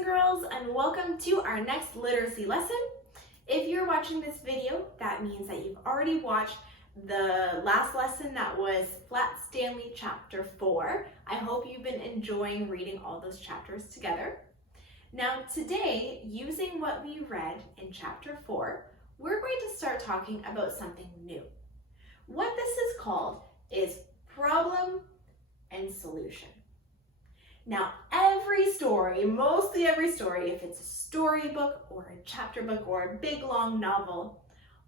and girls, and welcome to our next literacy lesson. If you're watching this video, that means that you've already watched the last lesson that was Flat Stanley chapter 4. I hope you've been enjoying reading all those chapters together. Now today, using what we read in chapter 4, we're going to start talking about something new. What this is called is problem and solution. Now, every story, mostly every story, if it's a storybook or a chapter book or a big long novel,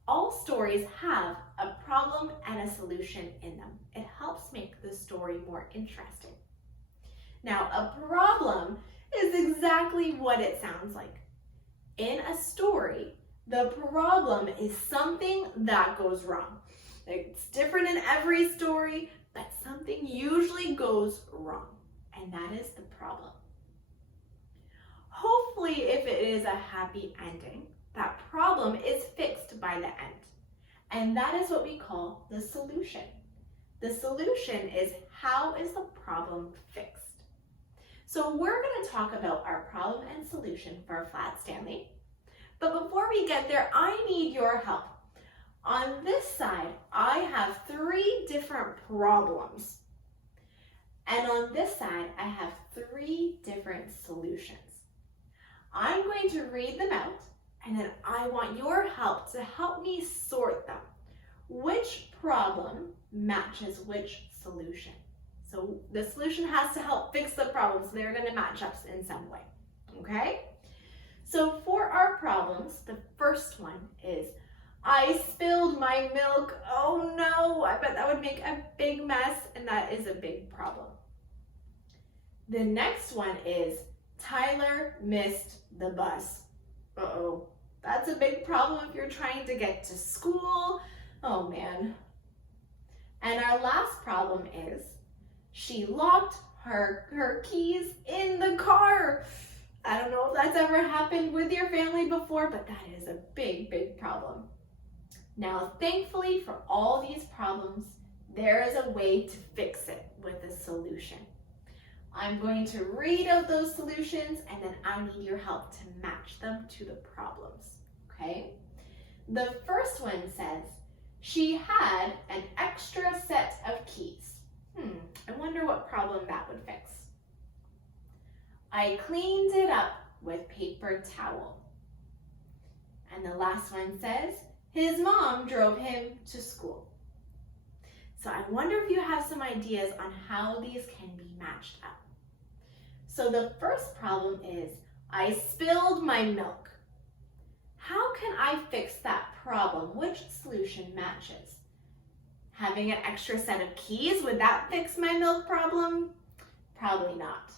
all stories have a problem and a solution in them. It helps make the story more interesting. Now, a problem is exactly what it sounds like. In a story, the problem is something that goes wrong. It's different in every story, but something usually goes wrong. And that is the problem. Hopefully, if it is a happy ending, that problem is fixed by the end. And that is what we call the solution. The solution is how is the problem fixed? So we're going to talk about our problem and solution for Flat Stanley. But before we get there, I need your help. On this side, I have 3 different problems. And on this side, I have 3 different solutions. I'm going to read them out, and then I want your help to help me sort them. Which problem matches which solution? So the solution has to help fix the problem, so they're going to match up in some way, okay? So for our problems, the first one is, I spilled my milk. Oh no, I bet that would make a big mess, and that is a big problem. The next one is, Tyler missed the bus. Uh-oh, that's a big problem if you're trying to get to school. Oh man. And our last problem is, she locked her keys in the car. I don't know if that's ever happened with your family before, but that is a big, big problem. Now, thankfully for all these problems, there is a way to fix it with a solution. I'm going to read out those solutions, and then I need your help to match them to the problems, okay? The first one says, she had an extra set of keys. I wonder what problem that would fix. I cleaned it up with paper towel. And the last one says, his mom drove him to school. So I wonder if you have some ideas on how these can be matched up. So the first problem is, I spilled my milk. How can I fix that problem? Which solution matches? Having an extra set of keys, would that fix my milk problem? Probably not.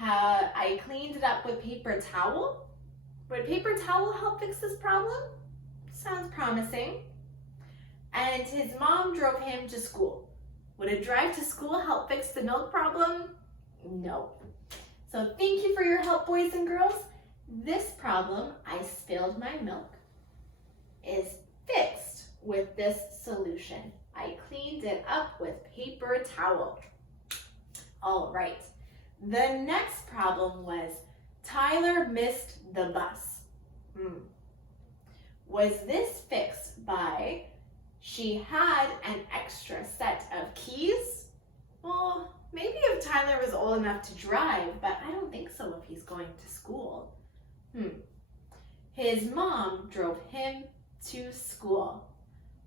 I cleaned it up with paper towel. Would paper towel help fix this problem? Sounds promising. And his mom drove him to school. Would a drive to school help fix the milk problem? No. So thank you for your help, boys and girls. This problem, I spilled my milk, is fixed with this solution. I cleaned it up with paper towel. All right. The next problem was, Tyler missed the bus. Was this fixed by, she had an extra set of keys? Well, maybe if Tyler was old enough to drive, but I don't think so if he's going to school. His mom drove him to school.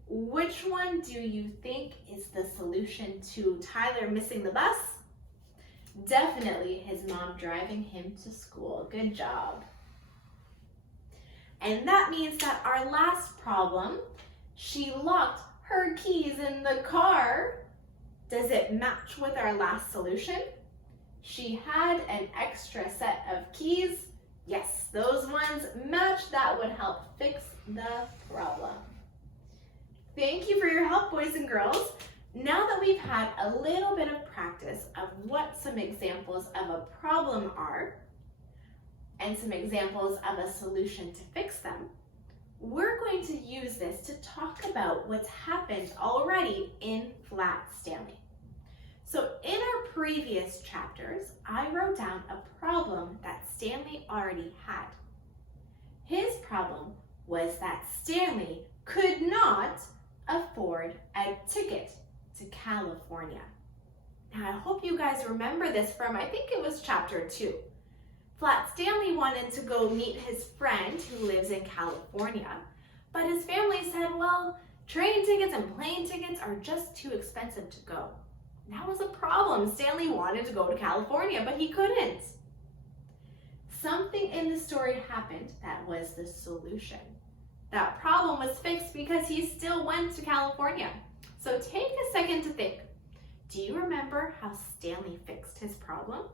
Which one do you think is the solution to Tyler missing the bus? Definitely his mom driving him to school. Good job. And that means that our last problem, she locked her keys in the car. Does it match with our last solution? She had an extra set of keys. Yes, those ones match. That would help fix the problem. Thank you for your help, boys and girls. Now that we've had a little bit of practice of what some examples of a problem are, and some examples of a solution to fix them, we're going to use this to talk about what's happened already in Flat Stanley. So in our previous chapters, I wrote down a problem that Stanley already had. His problem was that Stanley could not afford a ticket to California. Now I hope you guys remember this from, I think it was chapter 2. Flat Stanley wanted to go meet his friend who lives in California, but his family said, well, train tickets and plane tickets are just too expensive to go. That was a problem. Stanley wanted to go to California, but he couldn't. Something in the story happened that was the solution. That problem was fixed because he still went to California. So take a second to think. Do you remember how Stanley fixed his problem?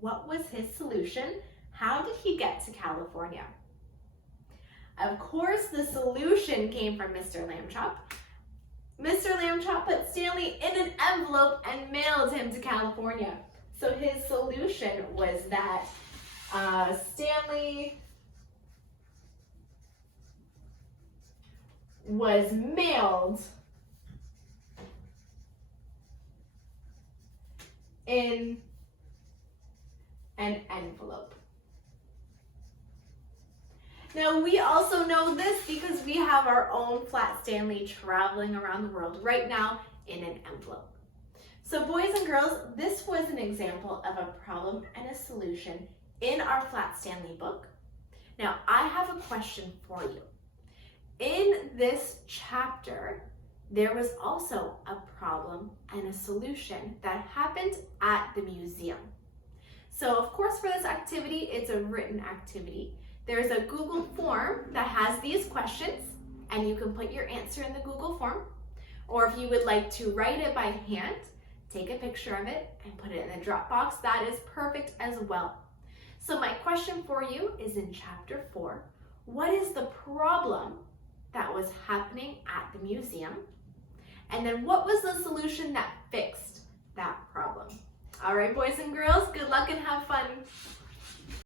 What was his solution? How did he get to California? Of course, the solution came from Mr. Lambchop. Mr. Lambchop put Stanley in an envelope and mailed him to California. So his solution was that Stanley was mailed in an envelope. Now we also know this because we have our own Flat Stanley traveling around the world right now in an envelope. So boys and girls, this was an example of a problem and a solution in our Flat Stanley book. Now I have a question for you. In this chapter, there was also a problem and a solution that happened at the museum. So of course for this activity, it's a written activity. There's a Google form that has these questions and you can put your answer in the Google form. Or if you would like to write it by hand, take a picture of it and put it in the Dropbox. That is perfect as well. So my question for you is in chapter 4, what is the problem that was happening at the museum? And then what was the solution that fixed that problem? All right, boys and girls, good luck and have fun.